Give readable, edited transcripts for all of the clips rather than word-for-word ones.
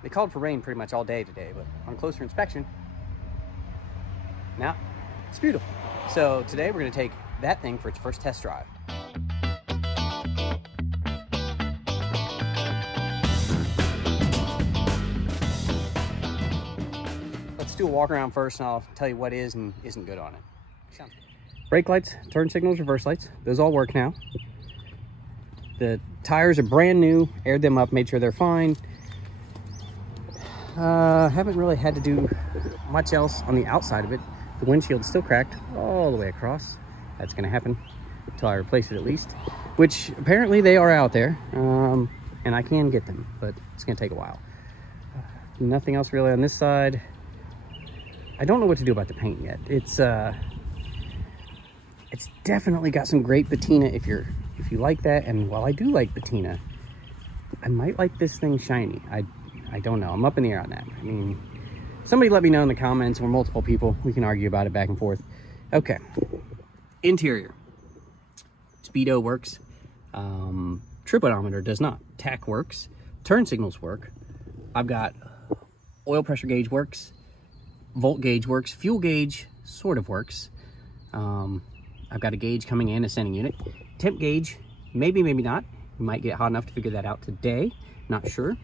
They called for rain pretty much all day today, but on closer inspection, now it's beautiful. So today we're gonna take that thing for its first test drive. Let's do a walk around first, and I'll tell you what is and isn't good on it. Sounds good. Brake lights, turn signals, reverse lights, those all work now. The tires are brand new, aired them up, made sure they're fine. Haven't really had to do much else on the outside of it. The windshield's still cracked all the way across. That's gonna happen until I replace it at least, which apparently they are out there, and I can get them, but it's gonna take a while. Nothing else really on this side. I don't know what to do about the paint yet. It's definitely got some great patina if you like that, and while I do like patina, I might like this thing shiny. I don't know. I'm up in the air on that. I mean, somebody let me know in the comments, or multiple people. We can argue about it back and forth. Okay. Interior. Speedo works. Trip odometer does not. Tach works. Turn signals work. I've got oil pressure gauge works. Volt gauge works. Fuel gauge sort of works. I've got a gauge coming in, a sending unit. Temp gauge, maybe, maybe not. We might get hot enough to figure that out today. Not sure.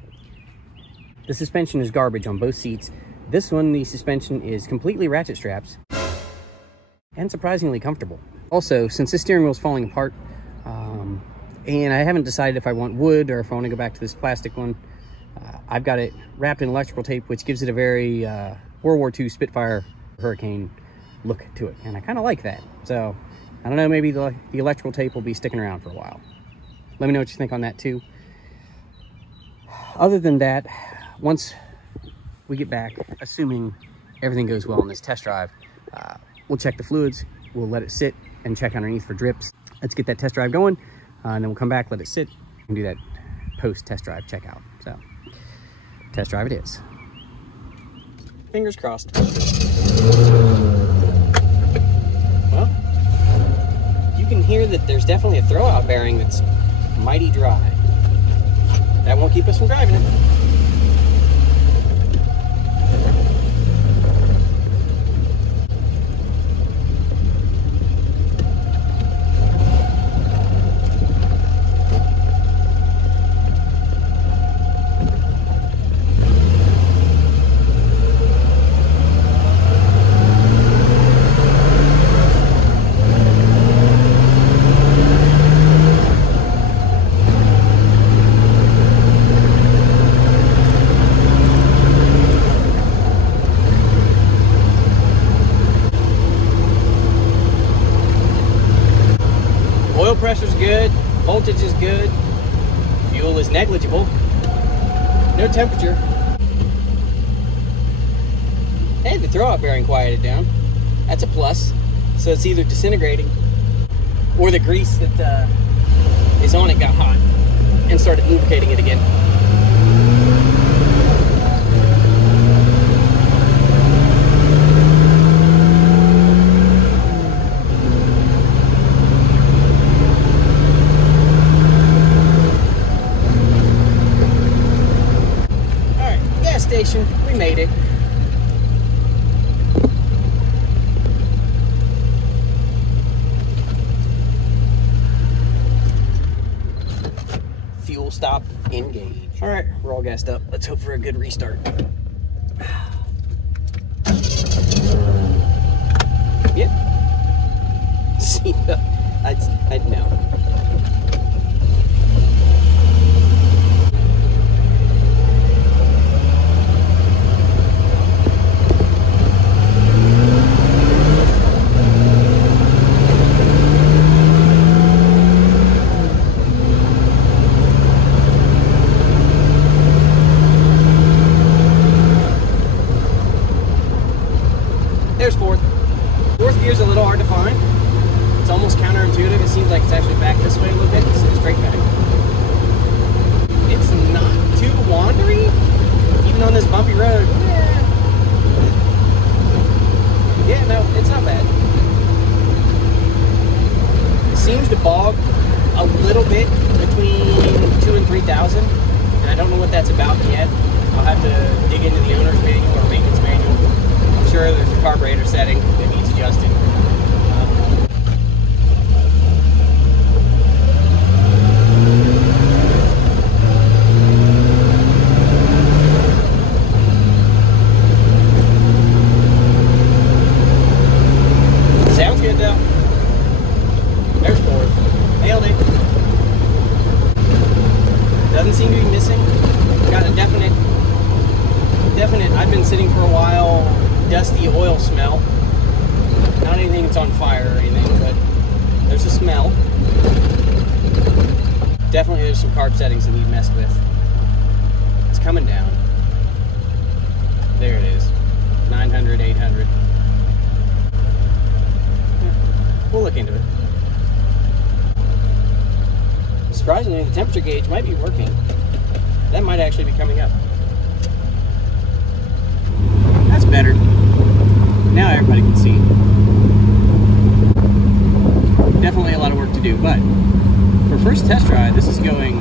The suspension is garbage on both seats. This one, the suspension is completely ratchet straps and surprisingly comfortable. Also, since this steering wheel is falling apart, and I haven't decided if I want wood or if I want to go back to this plastic one, I've got it wrapped in electrical tape, which gives it a very World War II Spitfire Hurricane look to it, and I kind of like that. So I don't know, maybe the electrical tape will be sticking around for a while. Let me know what you think on that too. Other than that, once we get back, assuming everything goes well on this test drive, we'll check the fluids, we'll let it sit and check underneath for drips. Let's get that test drive going, and then we'll come back, let it sit, and do that post-test drive checkout. So, test drive it is. Fingers crossed. Well, you can hear that there's definitely a throwout bearing that's mighty dry. That won't keep us from driving it. Pressure's good, voltage is good, fuel is negligible, no temperature. Hey, the throwout bearing quieted down. That's a plus. So it's either disintegrating or the grease that is on it got hot and started lubricating it again. We made it. Fuel stop engaged. All right, we're all gassed up. Let's hope for a good restart. Yep. See, I know. There's fourth. Fourth gear's a little hard to find. It's almost counterintuitive. It seems like it's actually back this way a little bit instead of straight back. It's not too wandery, even on this bumpy road. Yeah, no, it's not bad. It seems to bog a little bit between 2,000 and 3,000, and I don't know what that's about yet. I'll have to setting that needs adjusting. Sounds good though. There's four. Nailed it. Doesn't seem to be missing. Got a definite, I've been sitting for a while, dusty oil smell. Not anything that's on fire or anything, but there's a smell. Definitely there's some carb settings that need messed with. It's coming down. There it is. 900, 800. We'll look into it. Surprisingly, the temperature gauge might be working. That might actually be coming up. That's better. Now everybody can see. Definitely a lot of work to do, but for first test drive, this is going,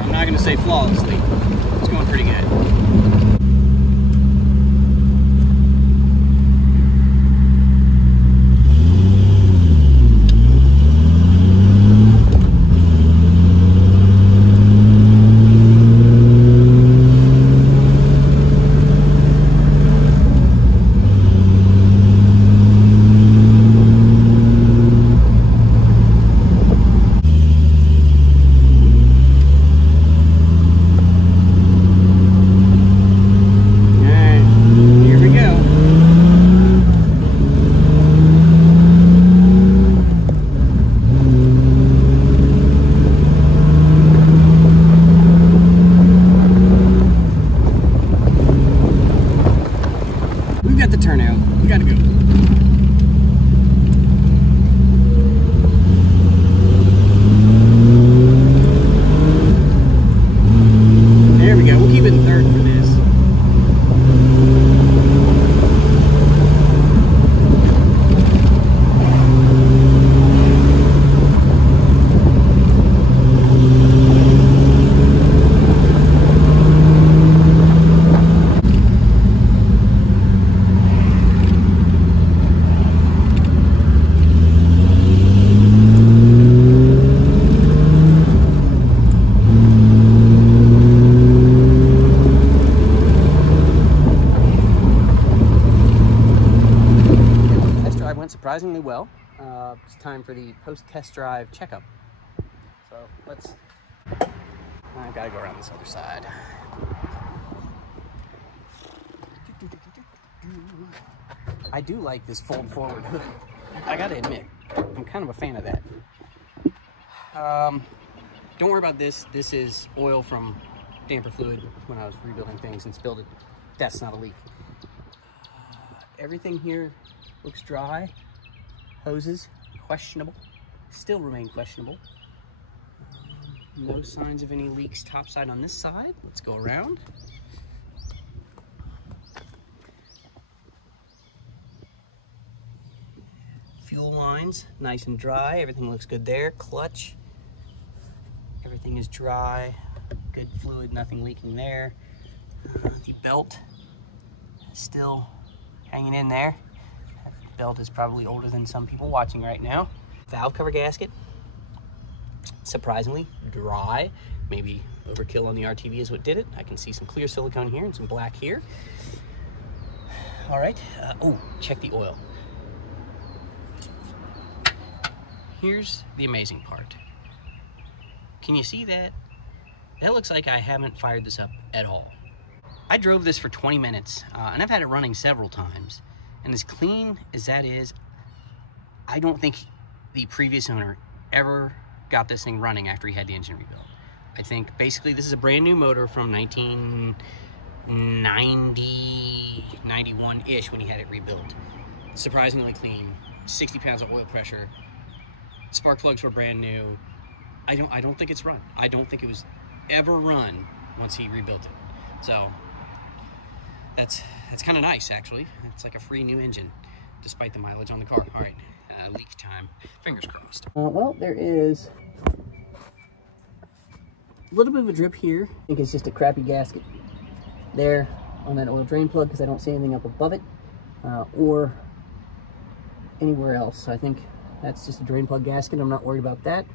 I'm not going to say flawlessly. It's going pretty good. Surprisingly well. It's time for the post-test drive checkup. So let's, I've got to go around this other side. I do like this fold forward hood. I got to admit, I'm kind of a fan of that. Don't worry about this. This is oil from damper fluid when I was rebuilding things and spilled it. That's not a leak. Everything here looks dry. Hoses, questionable. Still remain questionable. No signs of any leaks topside on this side. Let's go around. Fuel lines, nice and dry. Everything looks good there. Clutch, everything is dry. Good fluid, nothing leaking there. The belt is still hanging in there. Belt is probably older than some people watching right now. Valve cover gasket, surprisingly dry. Maybe overkill on the RTV is what did it. I can see some clear silicone here and some black here. All right, oh, check the oil. Here's the amazing part. Can you see that? That looks like I haven't fired this up at all. I drove this for 20 minutes and I've had it running several times. And as clean as that is, I don't think the previous owner ever got this thing running after he had the engine rebuilt. I think basically this is a brand new motor from 1990, 91-ish when he had it rebuilt. Surprisingly clean, 60 pounds of oil pressure. Spark plugs were brand new. I don't think it's run. I don't think it was ever run once he rebuilt it. So that's kind of nice, actually. It's like a free new engine, despite the mileage on the car. All right, leak time. Fingers crossed. Well, there is a little bit of a drip here. I think it's just a crappy gasket there on that oil drain plug because I don't see anything up above it. or anywhere else. So I think that's just a drain plug gasket. I'm not worried about that.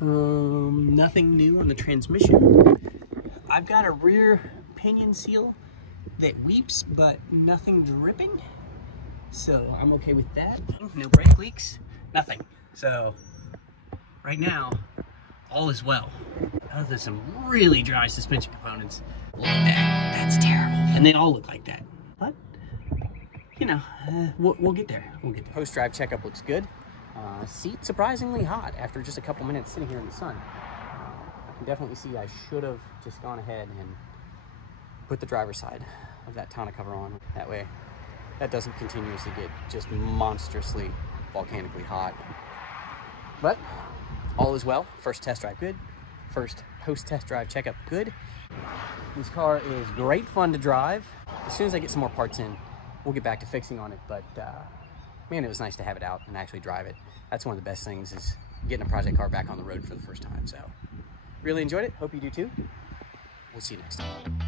Nothing new on the transmission. I've got a rear pinion seal that weeps, but nothing dripping. So I'm okay with that. No brake leaks, nothing. So right now, all is well. Other than some really dry suspension components. Look at that, that's terrible. And they all look like that. But, you know, we'll get there, Post-drive checkup looks good. Seat surprisingly hot after just a couple minutes sitting here in the sun. I can definitely see I should have just gone ahead and put the driver's side of that tonneau cover on. That way, that doesn't continuously get just monstrously volcanically hot. But all is well. First test drive good. First post-test drive checkup good. This car is great fun to drive. As soon as I get some more parts in, we'll get back to fixing on it. But man, it was nice to have it out and actually drive it. That's one of the best things, is getting a project car back on the road for the first time. So really enjoyed it. Hope you do too. We'll see you next time.